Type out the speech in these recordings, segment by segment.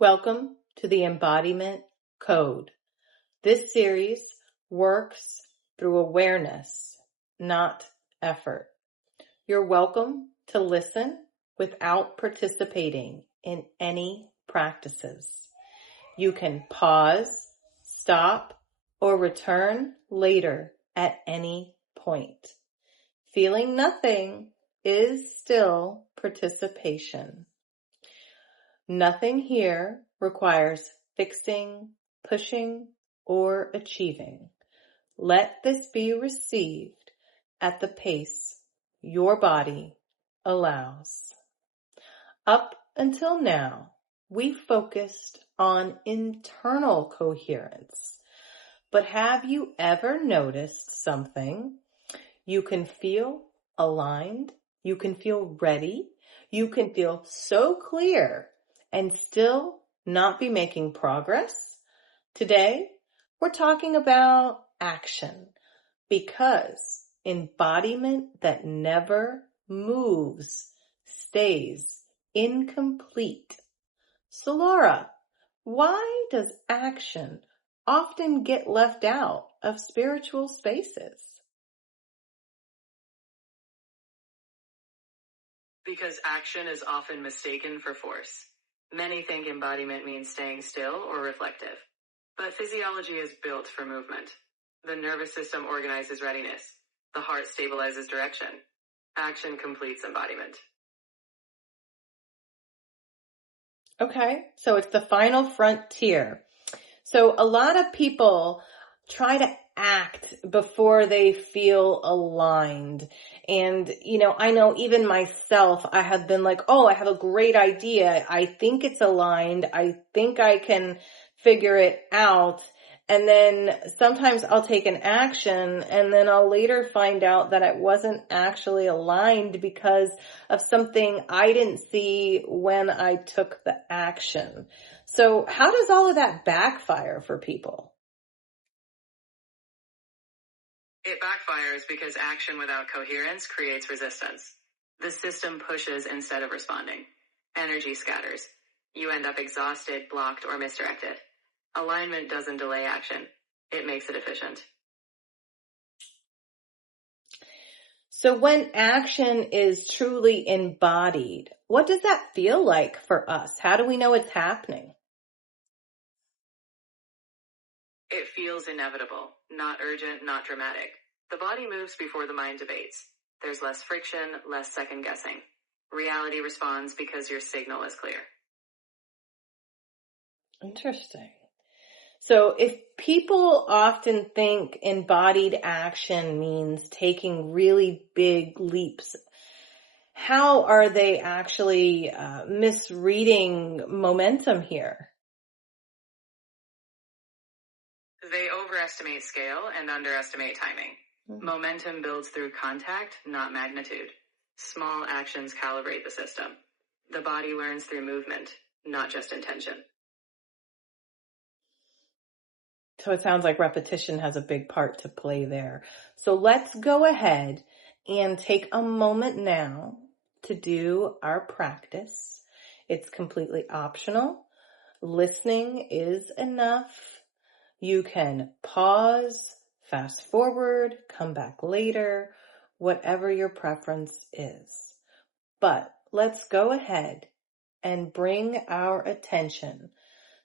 Welcome to the Embodiment Code. This series works through awareness, not effort. You're welcome to listen without participating in any practices. You can pause, stop, or return later at any point. Feeling nothing is still participation. Nothing here requires fixing, pushing, or achieving. Let this be received at the pace your body allows. Up until now, we focused on internal coherence. But have you ever noticed something? You can feel aligned, you can feel ready, you can feel so clear and still not be making progress? Today, we're talking about action, because embodiment that never moves stays incomplete. So Laura, why does action often get left out of spiritual spaces? Because action is often mistaken for force. Many think embodiment means staying still or reflective. But physiology is built for movement. The nervous system organizes readiness. The heart stabilizes direction. Action completes embodiment. Okay, so it's the final frontier. So a lot of people try to act before they feel aligned. And, I know even myself, I have been like, oh, I have a great idea. I think it's aligned. I think I can figure it out. And then sometimes I'll take an action and then I'll later find out that it wasn't actually aligned because of something I didn't see when I took the action. So how does all of that backfire for people? It backfires because action without coherence creates resistance. The system pushes instead of responding. Energy scatters. You end up exhausted, blocked, or misdirected. Alignment doesn't delay action. It makes it efficient. So when action is truly embodied, what does that feel like for us? How do we know it's happening? It feels inevitable, not urgent, not dramatic. The body moves before the mind debates. There's less friction, less second guessing. Reality responds because your signal is clear. Interesting. So if people often think embodied action means taking really big leaps, how are they actually misreading momentum here? They overestimate scale and underestimate timing. Momentum builds through contact, not magnitude. Small actions calibrate the system. The body learns through movement, not just intention. So it sounds like repetition has a big part to play there. So let's go ahead and take a moment now to do our practice. It's completely optional. Listening is enough. You can pause, fast forward, come back later, whatever your preference is. But let's go ahead and bring our attention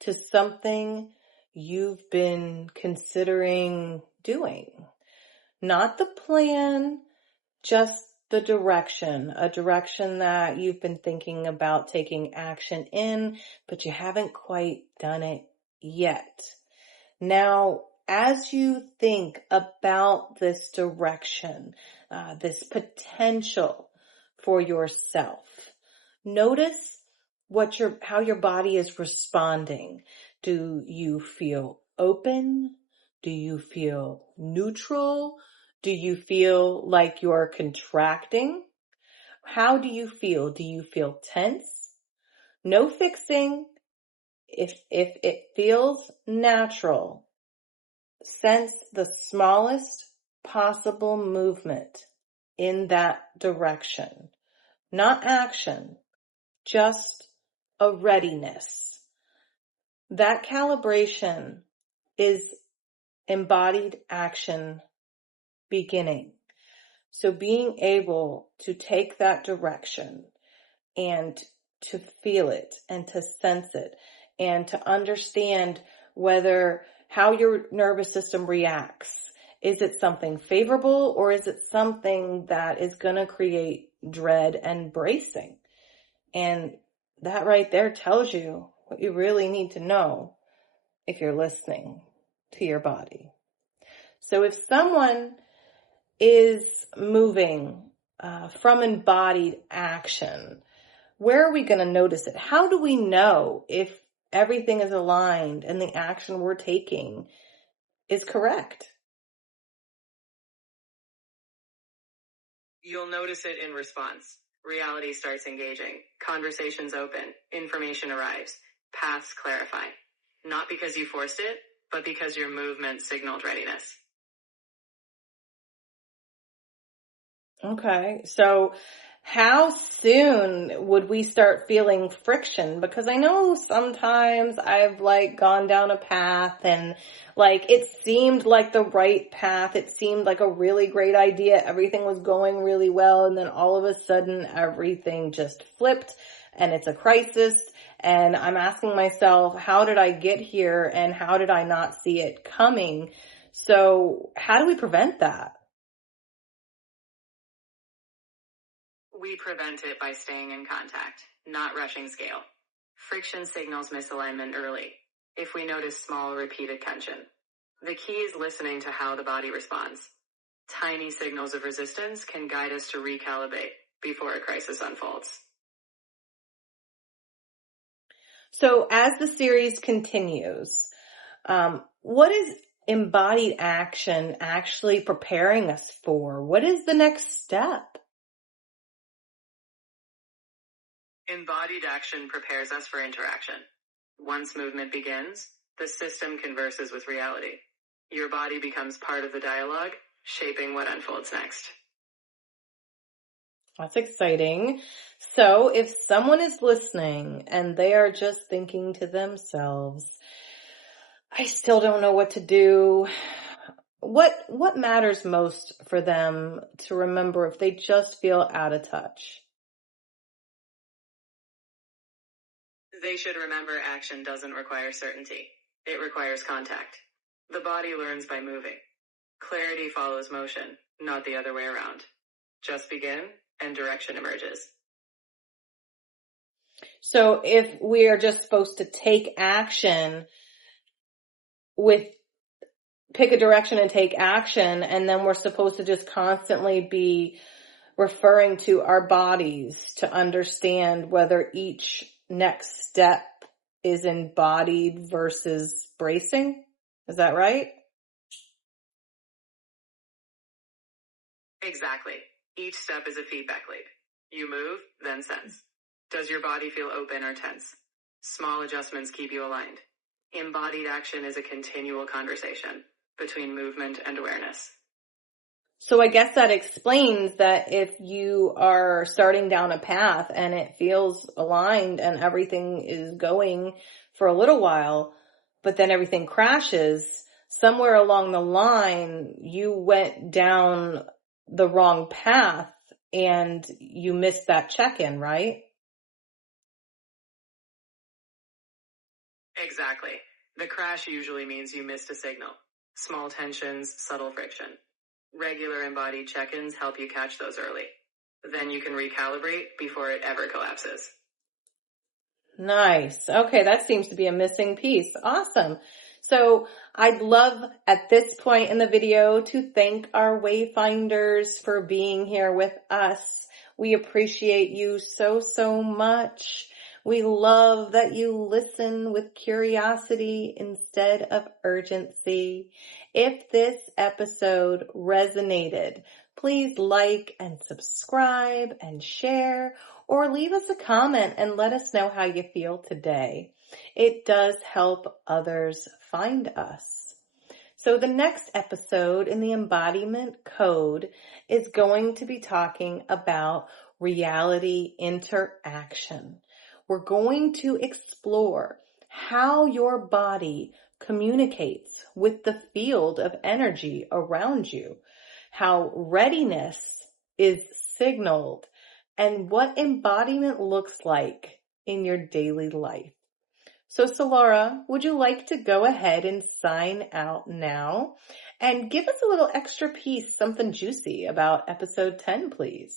to something you've been considering doing. Not the plan, just the direction, a direction that you've been thinking about taking action in, but you haven't quite done it yet. Now, as you think about this direction, this potential for yourself, notice how your body is responding. Do you feel open? Do you feel neutral? Do you feel like you're contracting? How do you feel? Do you feel tense? No fixing. If it feels natural, sense the smallest possible movement in that direction. Not action, just a readiness. That calibration is embodied action beginning. So being able to take that direction and to feel it and to sense it and to understand how your nervous system reacts. Is it something favorable or is it something that is going to create dread and bracing? And that right there tells you what you really need to know if you're listening to your body. So if someone is moving from embodied action, where are we going to notice it? How do we know if everything is aligned and the action we're taking is correct? You'll notice it in response. Reality starts engaging. Conversations open. Information arrives. Paths clarify. Not because you forced it, but because your movement signaled readiness. Okay, so how soon would we start feeling friction? Because I know sometimes I've gone down a path and it seemed like the right path. It seemed like a really great idea. Everything was going really well. And then all of a sudden everything just flipped and it's a crisis. And I'm asking myself, how did I get here? And how did I not see it coming? So how do we prevent that? We prevent it by staying in contact, not rushing scale. Friction signals misalignment early, if we notice small repeated tension. The key is listening to how the body responds. Tiny signals of resistance can guide us to recalibrate before a crisis unfolds. So as the series continues, what is embodied action actually preparing us for? What is the next step? Embodied action prepares us for interaction. Once movement begins, the system converses with reality. Your body becomes part of the dialogue, shaping what unfolds next. That's exciting. So if someone is listening and they are just thinking to themselves, I still don't know what to do. What matters most for them to remember if they just feel out of touch? They should remember action doesn't require certainty. It requires contact. The body learns by moving. Clarity follows motion, not the other way around. Just begin, and direction emerges. So if we are just supposed to take action pick a direction and take action, and then we're supposed to just constantly be referring to our bodies to understand whether each next step is embodied versus bracing. Is that right? Exactly. Each step is a feedback loop. You move, then sense. Does your body feel open or tense? Small adjustments keep you aligned. Embodied action is a continual conversation between movement and awareness. So I guess that explains that if you are starting down a path and it feels aligned and everything is going for a little while, but then everything crashes, somewhere along the line, you went down the wrong path and you missed that check-in, right? Exactly. The crash usually means you missed a signal. Small tensions, subtle friction. Regular embodied check-ins help you catch those early. Then you can recalibrate before it ever collapses. Nice. Okay, that seems to be a missing piece. Awesome. So I'd love at this point in the video to thank our Wayfinders for being here with us. We appreciate you so, so much. We love that you listen with curiosity instead of urgency. If this episode resonated, please like and subscribe and share, or leave us a comment and let us know how you feel today. It does help others find us. So the next episode in the Embodiment Code is going to be talking about reality interaction. We're going to explore how your body communicates with the field of energy around you, how readiness is signaled, and what embodiment looks like in your daily life. So Solara, would you like to go ahead and sign out now and give us a little extra piece, something juicy about episode 10, please?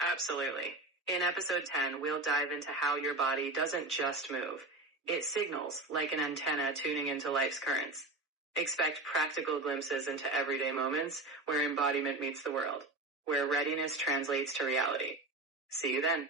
Absolutely. In episode 10, we'll dive into how your body doesn't just move. It signals like an antenna tuning into life's currents. Expect practical glimpses into everyday moments where embodiment meets the world, where readiness translates to reality. See you then.